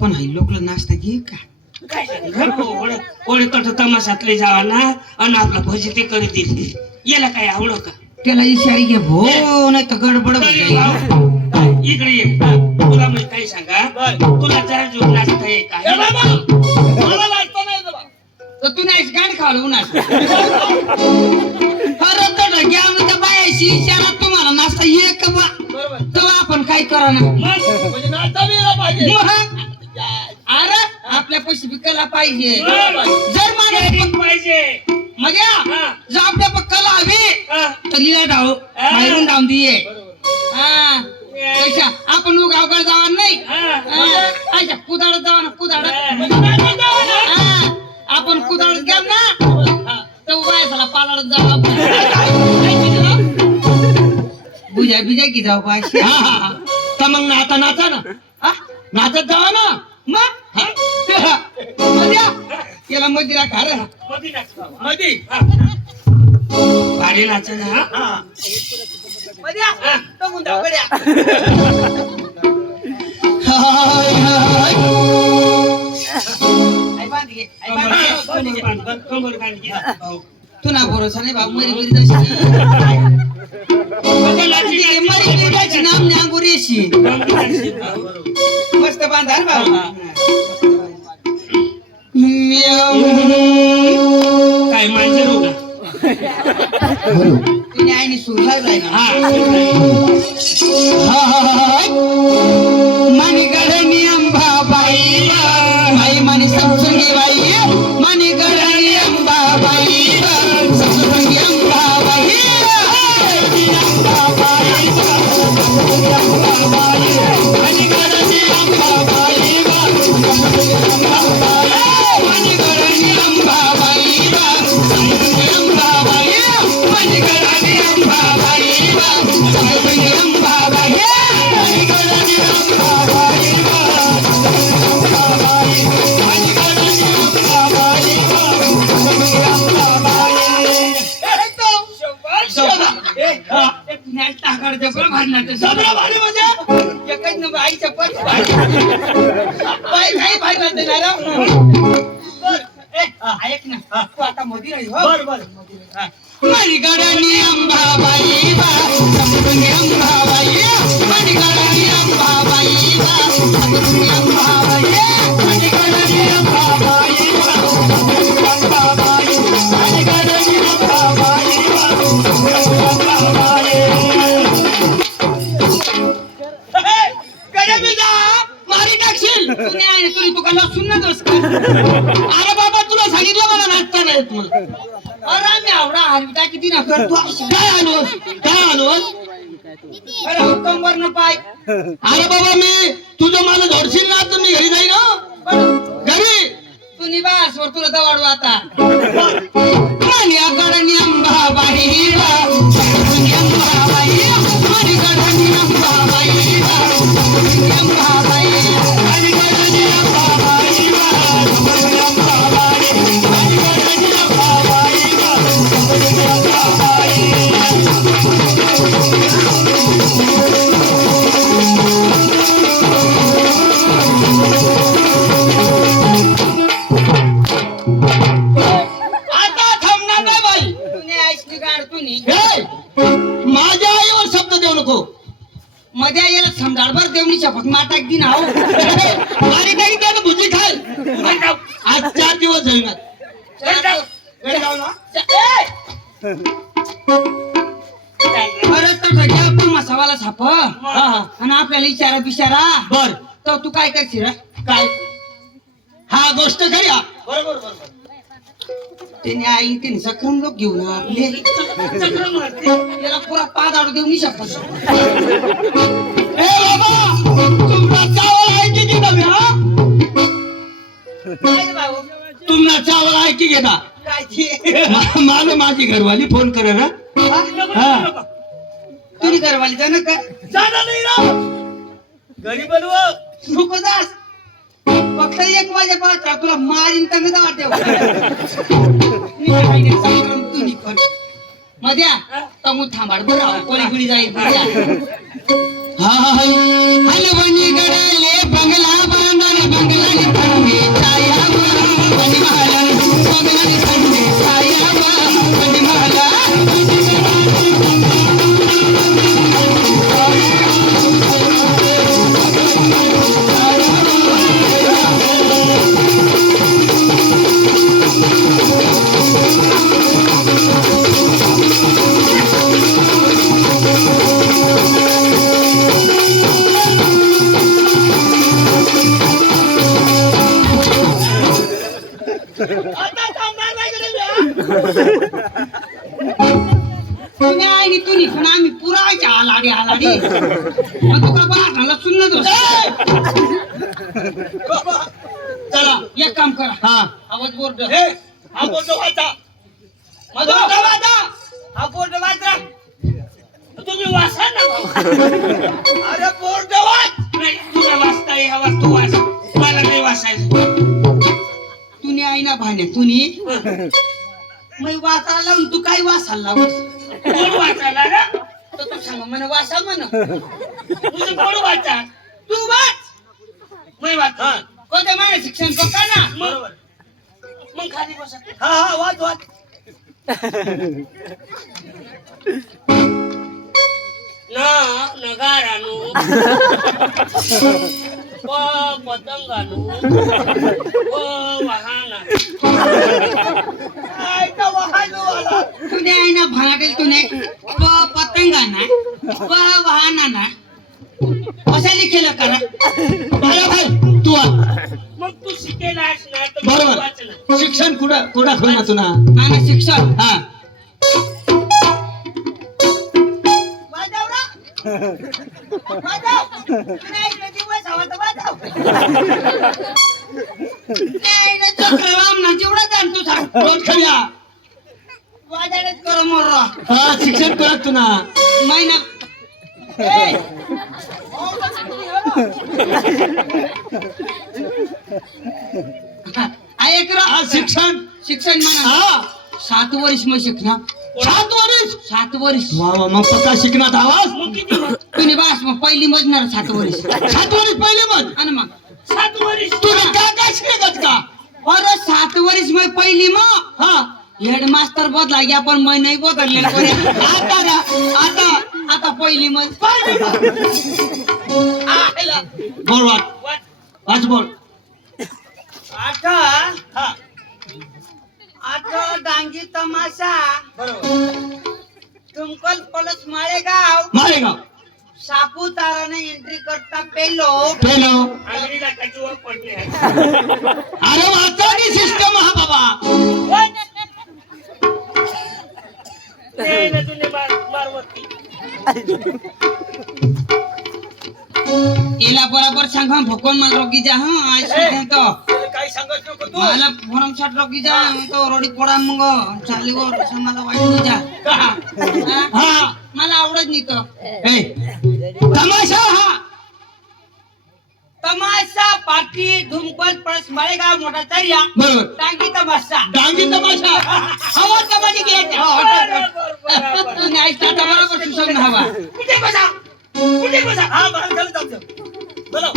पण हाय लोकला नाश्ता घे का ओळे तट तमाशातले जावा ना आणि आपला भजी ते करीत येईल याला काय आवड का त्याला इशारी घे भो नाही तर गडबड होऊन जाईल. इकडे ये तुला मी काही सांगा तुला जरा जो नाश्ता आहे का मला लागतं नाही बाबा. तर तू नाही गाण खावलं उन्हात खरं तर घ्या तर बायाशी इशारा तुम्हाला नाश्ता ये का बा बरोबर तेव्हा आपण काय करा ना म्हणजे नाश्ता मिळाला पाहिजे. अरे आपल्या पैसे विकायला पाहिजे बरोबर. जर माझ्या पाहिजे मग जर आपल्या पक्काला हवी तर लिहा डाव बाहेरून डावून दिये हा कशा आपण गावकडे जावा नाही अच्छा कुदाडत जावा ना कुदाडत आपण कुदाडत घ्या ना तर बायसाला पालाडत जावा बुजा बिजा की जाऊ पाहिजे तर मग नाचा नाचा ना नाचत जावा ना मग त्याला मदिरा खा रे मधी भारी नाच ना तुला भरोसा नाही भाऊ मरी मरी जाशी मरी मरी जायची नाम नांगोरेशी मस्त बांधा ना भाऊ काय मांजर होता तुम्ही आईने सुरला जाय ना मणिगढणी अंबाबाई बाई मणी सत्संगी बाई मणिगढणी अंबाबाई सत्संगी अंबाबाई मणिगढणी अंबाबाई मणिगढणी अंबाबाई सत्संगी अंबाबाई मणिगढणी अंबाबाई सत्संगी अंबाबाई मणिगढणी अंबाबाई ऐक ना तू आता मोदी नाही मणिगढणी अंबाबाई सत्संगी अंबाबाई मणिगढणी अंबाबाई सत्संगी अंबाबाई मणिगढणी अंबाबाई सत्संगी अंबाबाई मणिगढणी अंबाबाई सत्संगी अंबाबाई कडे जा मारी टाकशील तुम्ही आहे तुम्ही तू कला सुन ना दोस्त अरे बाबा तुला सांगितलं मला नाचता नाही येत मला अरे मी आवडा हरविटा किती ना करतो काय आलोस अरे हुक्कम वर न पाय अरे बाबा मी तुझं मला धोडशील ना तर मी घरी जाईन घरी तू निवास वर तुला दवाडू आता मणिगढणी अंबाबाई सत्संगी अंबाबाई मणिगढणी अंबाबाई सत्संगी अंबाबाई मणिगढणी अंबाबाई सत्संगी अंबाबाई मणिगढणी अंबाबाई सत्संगी अंबाबाई आता थांबणार नाही बाई तुम्ही ऐकली गाड तुम्ही माझ्या आईवर शब्द देऊ नको मध्ये याला समजाडभर देवनी शपथ माटाक दिन आहो मारी काही त्यानं भुजी खाल आज 4 दिवस जाईनात अरे तर घ्या आपण मसावाला छाप आणि आपल्याला इशारा बिशारा बर तर तू काय करशील काय हा गोष्ट खरी बरोबर बरोबर त्याने आई त्याने सक्रम लोक घेऊन आपले याला पुरा पाद आडू देऊन शपथ ए बाबा तुमचा चावल आहे की नव्हे हा तुमना चावल आहे की घेता मला माझी घरवाली फोन करे ना तुम्ही घरवाली जाणं का जाणार नाही ना घरी बोलव सुखदास फक्त 1 वाजे पाहता तुला मारीन तर नाही वाटते मध्या तमू थांबाड बरं कोणी कोणी जाईल हलवणी गडाले बंगला बांधला बंगला तुम्ही आहे तू निघून आम्ही पुरायच्या आलाडी आलाडी मग तुका बाळाला सुन्न दोष चला एक काम करा हा आवाज बोर्ड हे हा बोर्ड वाचा मधु हा बोर्ड वाचा तुम्ही वाचा ना भाऊ. अरे बोर्ड वाच नाही तुला वाचता ये हवा तू वाच मला नाही वाचायचं तुने आहे ना भाण्या तुनी मग वाचायला लावून तू काय वाचायला लावूस कोण वाचायला ना तर तू सांग म्हण वाचा म्हण तुझं कोण वाचा तू वाच मी वाचा कोणत्या माने शिक्षण बघा ना बरोबर मग खाली बसा हा हा वाच वाच नगारानू पतंगानू वाहना तुने आहे ना भानाटेल तुने पतंगा ना वाहना ना असं लिखेल करा भाई तू आ. मग तू शिकेलास ना तर मग बरोबर वाचलं शिक्षण कुठं कुठं होईल ना तुला नाना शिक्षण हा चक्रराम ना जेवढा जाणतो सांग रोज खऱ्या वाजाडच करो मोर हा शिक्षण करत तुला महिना ऐक हा शिक्षण शिक्षण म्हणा हा 7 वर्ष मग शिकणार 7 वर्ष 7 वर्ष वा वा मग पक्का शिकणार आवाज मग किती मग तुम्ही बास मग पहिली मजणार 7 वर्ष 7 वर्ष पहिले मग आणि मग 7 वर्ष तुम्ही काय शिकत का अरे 7 वर्ष मग पहिली मग हा हेडमास्टर बदला की आपण मग नाही बदलले आता ना आता पहिली मग बोल वाच वाच वाच बोल आता हा आता डांगी तमाशा बरोबर तुमकल पलस माळेगाव मालेगाव सापुतारा ने एंट्री करता पेलो पेलो अंगडीला कचुआ पडले अरे वाचानी सिस्टम हा बाबा ते ना तुने मारवती एला बराबर सांगा भकोन मला रोगी जा हा आज तो काय सांगत नको तू मला फॉर्म शॉट रोगी जा तो रोडी पोडा मग चालीवर मला वाईट जा हा मला आवडत नाही तो ए तमाशा हा तमाशा पार्टी धुमकल प्लस माळेगाव मोठा तरिया बरोबर टांगी तमाशा डांगी तमाशा हवा तमाशा घ्यायचा तुम्ही ऐकता बरोबर सुसंग हवा कुठे बसा कुठे बसा हा बरं झालं जाऊ बोलो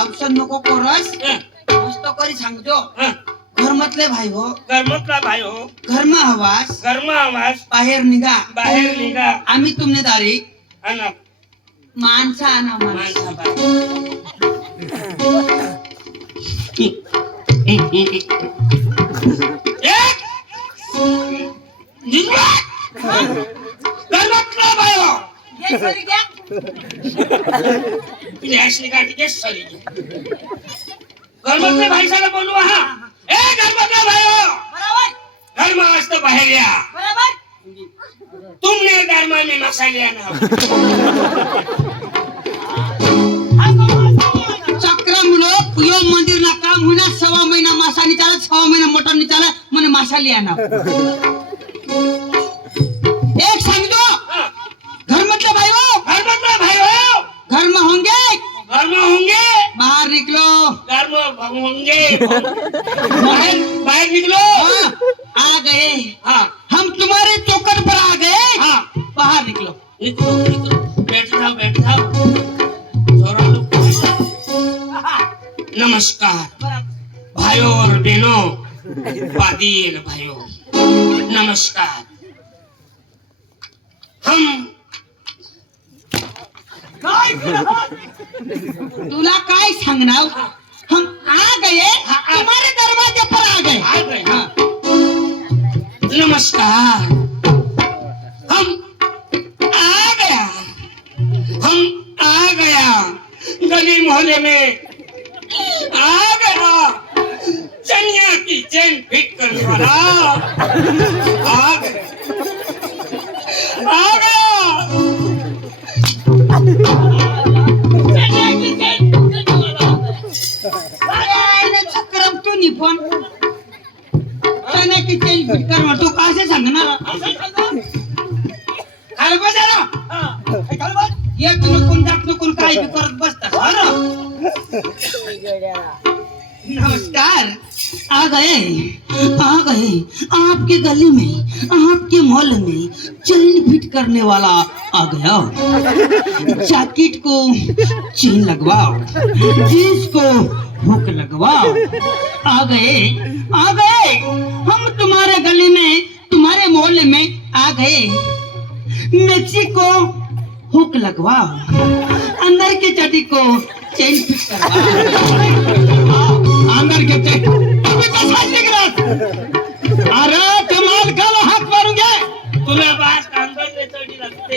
औषध नको कोरस हं, मस्त करी सांगतो हं. घरमतले भाई हो गरमतला भाई हो घरमा हवास गरमा आवाज बाहेर निघा बाहेर निघा आम्ही तुमने दारी आणा माणसं आणा माणसा माणसं गरमतला भाई हो ये सरी घ्या. गरमतले भाई साला बोलवा हा ए गरमतला भाई हो बरोबर गरमा असतं बाहेर या बरोबर तुमने गरमा में मसाले आना चक्र मुलं यो मंदिर ना काम होईना 6 महिना मासा नि चालत 6 महिना मटन नि चालत म्हणे मासा लिया एक सांगतो घरमतले भाई हो गरमतला भाई हो घर में होंगे गरमा होंगे बाहर निकलो गरमा होंगे बाहर बाहर निकलो हाँ, आ गए हाँ हम तुम्हारे चौकट पर आ गए हाँ बाहर निकलो निकलो निकलो बैठ जाओ छोरा लोग नमस्कार भाइयों और बहनों वादिल भाइयों नमस्कार हम तुला काय सांगणार हम आ गए तुम्हारे दरवाजे पर आ गए आ गए हाँ, नमस्कार हम आ गया गली मोहल्ले में आ गया चनिया दुनिया की चैन फिट करने वाला आ गया। आ गया। चक्रम तू निपण की चेंज फिट कर म्हणतो का असे सांगणार खाली बस जरा. एक नको जात नको काय बी करत बसता नमस्कार. आ गए आपके गली में आपके मोहल्ले में चेन फिट करने वाला आ गया. जैकेट को चेन लगवाओ, जींस को हुक लगवाओ. आ गए हम तुम्हारे गली में तुम्हारे मोहल्ले में आ गए. मैक्सी को हुक लगवाओ, अंदर की चड्डी को चेन फिट करवाओ. अंदर के चेन तुम्ही कसा निघलात? अरे ते मालकाला हात मारून घे. तुला बास कांदा चढी लागते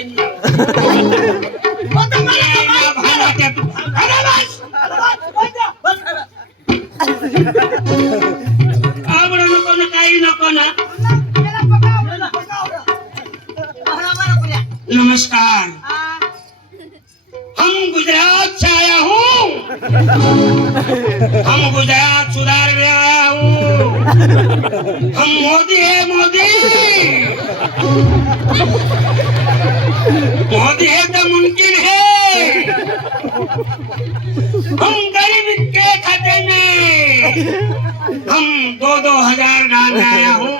आवड नको ना काही नको ना. नमस्कार, हम गुजरात से आया हूँ. हम गुजरात सुधारने आया हूँ. हम मोदी है मोदी तो मुमकिन है. हम गरीब के खाते में हम 2,000 डालने आया हूँ.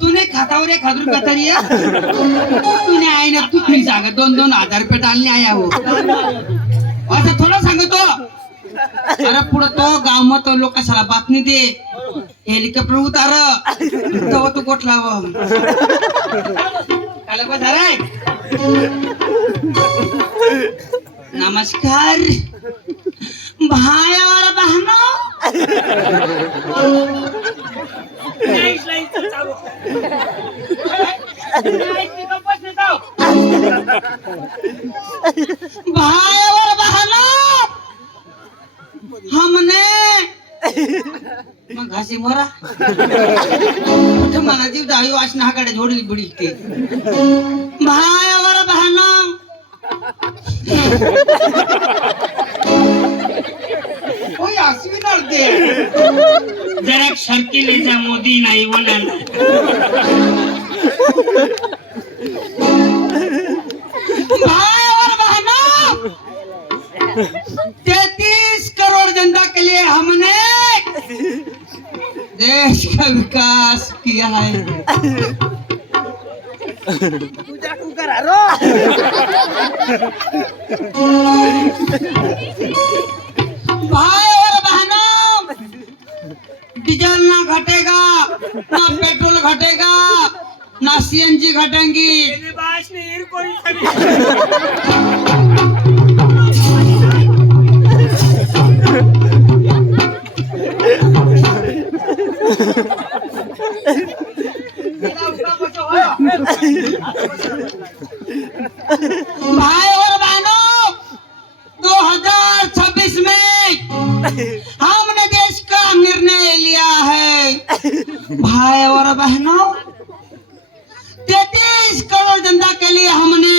तूने खातावर 1,000 रुपये तरी आहे? तूने आहे ना तू फिर सांग 2,000 रुपये डालने आया हो असं थोडं सांगतो. अरे पुढं तो गाव मग तो लोक कशाला बातमी दे हेलिकॉप्टर उतार तेव्हा तू कोटला नमस्कार भाई और बहनों. भाई और बहनों, हमने मग घासी मोरा मला जीव जाळी वाचना हाकडे जोडली बिडीते. भाई और बहनों, कोई हसी नडते. जरा शर्किलीचा मोदी नाही बोलायला. भाई और बहनों, 33 करोड़ जनता के लिए हमने देश का विकास किया है. भाई और बहनों, डीजल ना घटेगा, ना पेट्रोल घटेगा, ना सीएनजी घटेंगी. भाई और बहनों, 2026 में हमने देश का निर्णय लिया है. भाई और बहनों, 33 करोड़ जनता के लिए हमने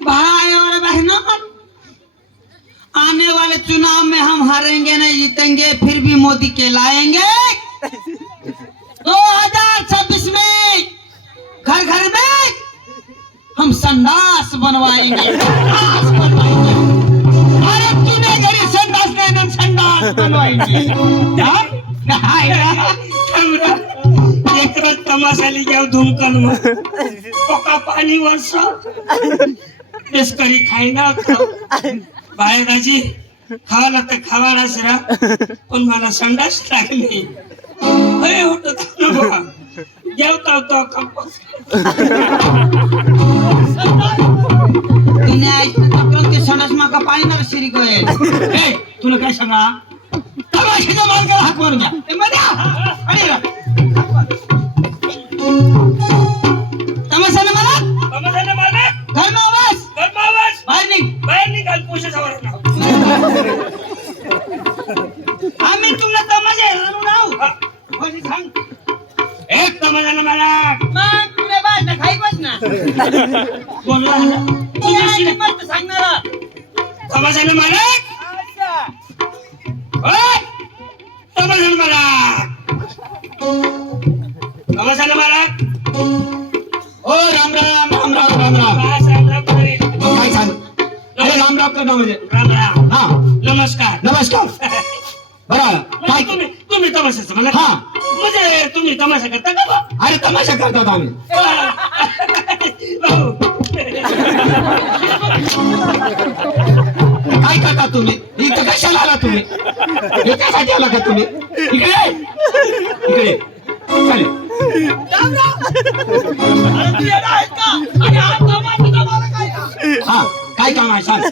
भाई और बहनों, आने वाले चुनाव में हम हारेंगे नहीं जीतेंगे, फिर भी मोदी के लाएंगे. 2026 में घर घर में हम संडास बनवाएंगे. अरे तूने घरी संडास नाही ना संडास बनवाएंगे. एकरात तमाशाली घ्याव धुमकन मग पोका पाणी वर्ष बेसकरी खाईना बाळगाजी खावाला तर खावालाच रा पण मला संडास लागली. अरे उठत नको जेवता तो कंपोस्ट. तूने ऐकलं ते संडास माका पाणी ना शिरी गए. ए, तुला काय सांगा तमाशाच्या मालकाला हाक मारून द्या ए, मध्ये आ. आणि रा. तमाशाने मला तमाशाने मालक घर आवाज गरमावास बाहेर निघ. बाहेर निघाल पोशासावर नाव आम्ही तुला तमाशा नाव कोणी सांग एक तमाशाने मालक मग तुला बाहेर ना खाई बस ना बोलला तुझ्याशी मस्त सांगणार तमाशाने मालक ओय! तमाशाने मालक तमाशाने मालक ओ राम राम राम राम राम राम काय सांगणार तरी? काय सांग अरे राम राम करणं म्हणजे राम राम हा नमस्कार नमस्कार बरं काय तुम्ही तुम्ही तमाशाचं मला हा. म्हणजे तुम्ही तमाशा करता का बा? अरे तमाशा करतात आम्ही भाऊ. काय करता तुम्ही इथं कशाला आला तुम्ही याच्यासाठी आला का तुम्ही इकडे इकडे चालेल अरे तू येणार आहेस का आणि हा तमाशाचा मालक आहे का? हा काय काम आहे सांग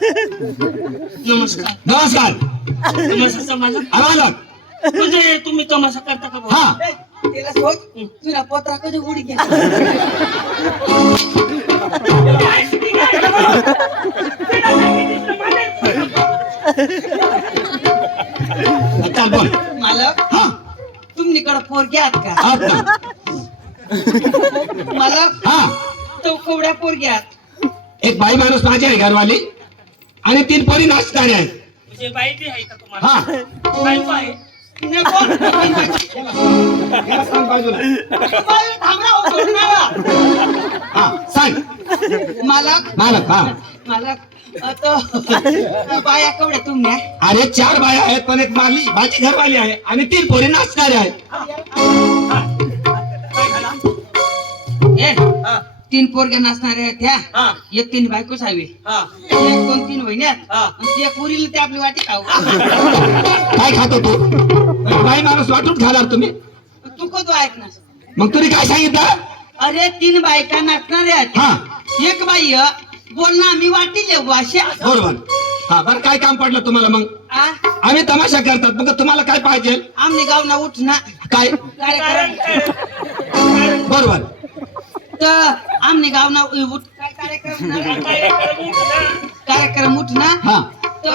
नमस्कार नमस्कार तमाशाचा मला आम्हाला म्हणजे तुम्ही तमाशा करता का भाऊ? हा ए, तिला सोड तुला पत्रा कधी उडी घ्या चाल बोल मालक हा तुमच्याकडे पोरगी आहात का आत ना. मालक हा तो कवड्या पोरगी आहात एक बाई माणूस माझी आहे घरवाली आणि 3 पोरी नाचणारे आहेत म्हणजे बाई बी आहे का तुम्हाला हा बायको आहे नको. याला सांग बाजूला. बाई, थांबा, हो, सोडू नका. हा सांग मालक मालक हा मालक तो बाया कवड्या तुम्ही अरे 4 बाया आहेत पण एक माझी घरवाली आहे आणि 3 पोरी नाचणारे आहेत ए, 3 पोरगे नसणारे आहेत त्या हा. एक 3 बायकोच हवी हा. 1-2-3 महिन्यात हा. आणि ते पोरीला ते आपली वाटी खाऊ काय खातो तू बाई माणूस वाटून खाणार तुम्ही तू कधी ऐक ना मग तुम्ही काय सांगितलं अरे 3 बायका नसणाऱ्या आहेत हा एक बाई बोल ना आम्ही वाटी देऊ अशा बरोबर हा बरं काय काम पडलं तुम्हाला मग आ, आम्ही तमाशा करतात मग तुम्हाला काय पाहिजे आमने गाव ना उठ ना काय कार्यक्रम बरोबर तर आमने गाव ना उठ काय कार्यक्रम ना? कार्यक्रम उठ ना हा तर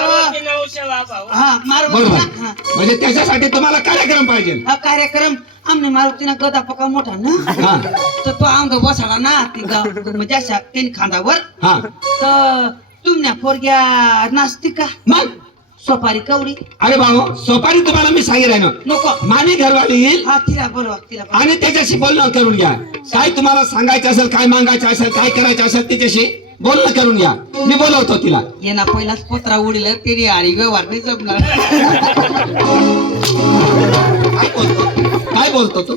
हा मारुती बरोबर ना हा. म्हणजे त्याच्यासाठी तुम्हाला कार्यक्रम पाहिजे हा कार्यक्रम आमने मारुतीना गदा पका मोठा ना हा तर तो आमचा बसाडा ना ती म्हणजे अशा त्यांनी खांदावर हा तर तुमच्या पोरग्या नाचती का मग सोपारी कवडी अरे भाऊ सोपारी तुम्हाला मी सांगितलं ना नको मामी घरवाली येईल हा तिला बरोबर तिला बरोबर. आणि त्याच्याशी बोलणं करून घ्या काय तुम्हाला सांगायचं असेल काय मागायचं असेल काय करायचं असेल त्याच्याशी बोलणं करून घ्या मी बोलवतो तिला ये ना पहिलाच पत्रा उडील तरी आणि व्यवहार नाही जमणार काय बोलतो तू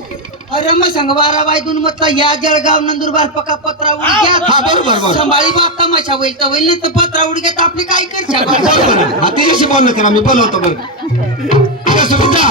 अरे मग संग 12 बाय 2 म्हटलं या जळगाव नंदुरबार पका पत्रा उडी हा घ्या बरोबर बरोबर संभाळी बाप तमाशा होईल तर होईल नाही तर पत्रा उडी घ्या तर आपली काय करशा बरोबर हा तिच्याशी बोलणं करा मी बोलवतो बरं सुविधा